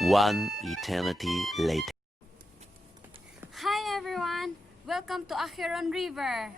One eternity later. Hi everyone! Welcome to Attribution River.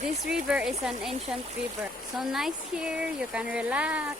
This river is an ancient river. So nice here, you can relax.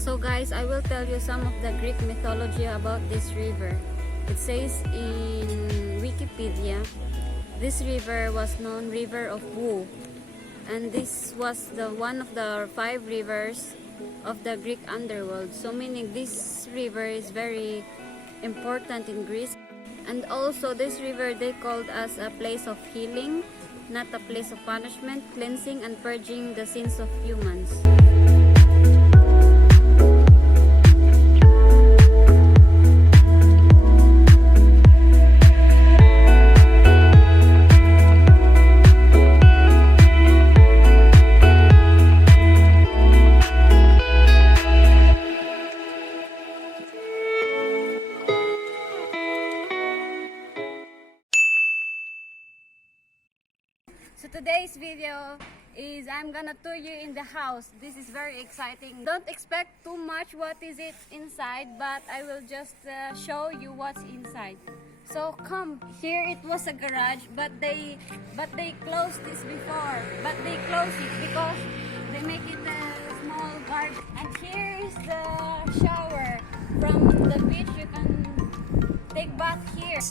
So guys, I will tell you some of the Greek mythology about this river. It says in Wikipedia, this river was known River of Wu, and this was one of the 5 rivers of the Greek underworld. So meaning this river is very important in Greece. And also this river they called as a place of healing, not a place of punishment, cleansing and purging the sins of humans. So today's video is I'm gonna tour you in the house. This is very exciting. Don't expect too much what is it inside, but I will just show you what's inside. So come, here it was a garage, but they closed this before. But they closed it because they make it a small garden. And here is the shower. From the beach you can take bath here.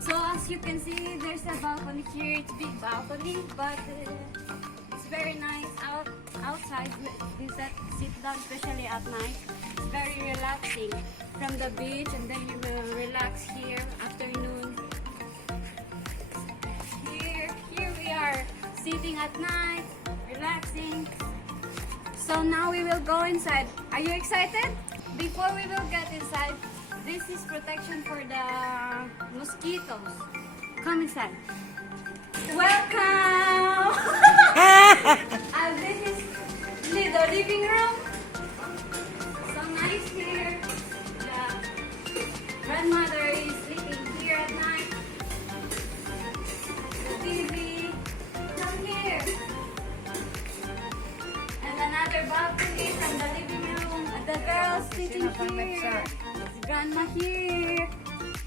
So as you can see, there's a balcony here. It's a big balcony, but it's very nice outside. You sit down, especially at night. It's very relaxing from the beach, and then you will relax here afternoon. Here we are sitting at night, relaxing. So now we will go inside. Are you excited? Before we will get inside, this is protection for the mosquitoes. Come inside. Welcome! And this is the living room. So nice here. The grandmother is sleeping here at night. The TV. Come here. And another balcony from the living room. And the girls sitting here. Grandma here.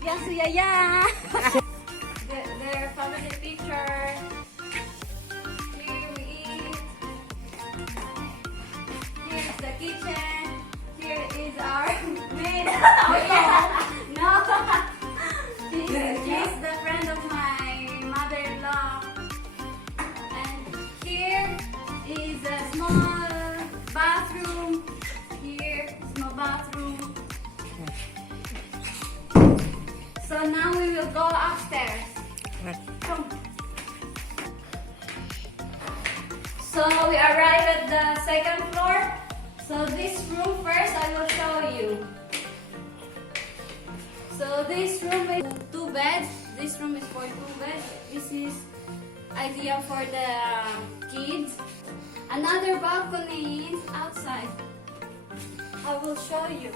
Yasu Yaya. Their family picture. Here we eat. Here's the kitchen. Here is our maid. Oh yeah. No. She's the friend of my mother-in-law. And here is a small bathroom. Here, small bathroom. So now we will go upstairs. Come. So we arrive at the 2nd floor. So this room first I will show you. So this room is 2 beds. This room is for 2 beds. This is idea for the kids. Another balcony is outside. I will show you.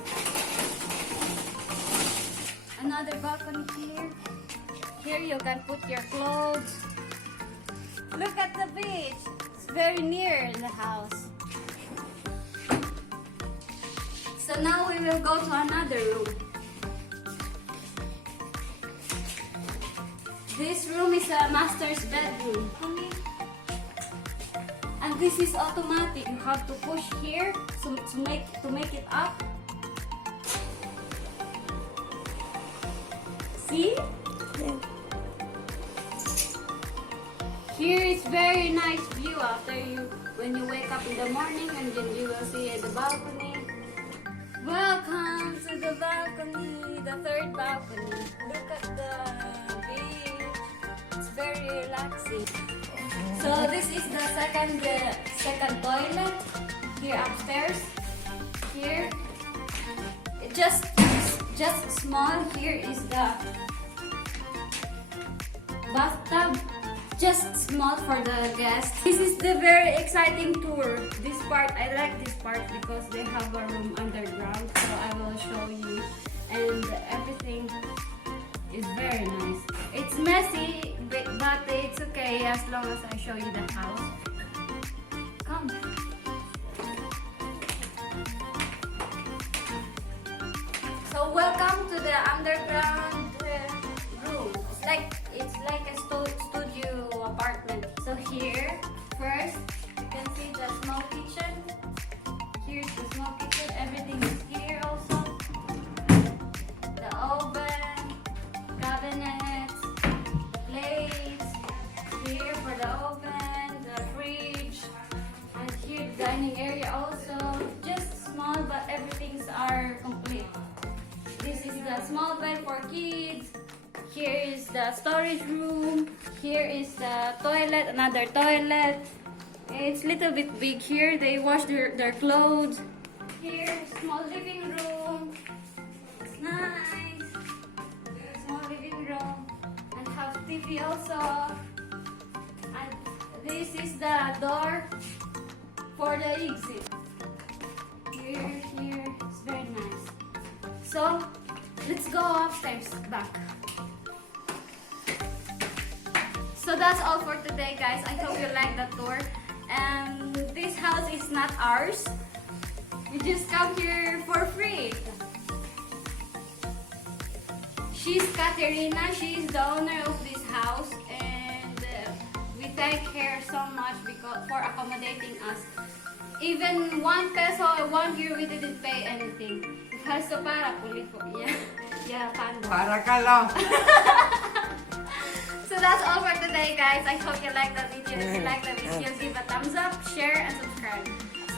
Another balcony here. Here you can put your clothes. Look at the beach. It's very near the house. So now we will go to another room. This room is a master's bedroom. And this is automatic. You have to push here to make it up. See? Here is very nice view when you wake up in the morning, and then you will see the balcony. Welcome to the balcony, the third balcony. Look at the beach. It's very relaxing. So this is the second toilet here upstairs. Here, just small. Here is the bathtub. Just small for the guests. This is the very exciting tour. This part, I like this part because they have a room underground. So I will show you, and everything is very nice. It's messy, but it's okay as long as I show you the house. Come. So welcome to the underground room. It's like a studio apartment. So here, first, you can see the small kitchen. Here's the small kitchen. Everything is here also. The oven, cabinets, plates. Here for the oven, the fridge, and here the dining area also. Just small, but everything's are complete. This is the small bed for kids. Here is the storage room. Here is the toilet, another toilet. It's a little bit big here. They wash their clothes. Here, small living room. It's nice. Small living room. And have TV also. And this is the door for the exit. Here. It's very nice. So, let's go upstairs back. So that's all for today, guys. I hope you like the tour. And this house is not ours. We just come here for free. She's Ioannina. She is the owner of this house, and we thank her so much for accommodating us. Even 1 peso or 1 euro, we didn't pay anything. Because para puli po. Yeah, pando. Para ka lang. So that's all for today, guys. I hope you like the video. If you like the video, give a thumbs up, share, and subscribe.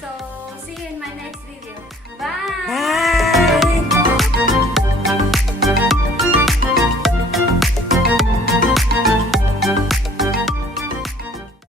So see you in my next video.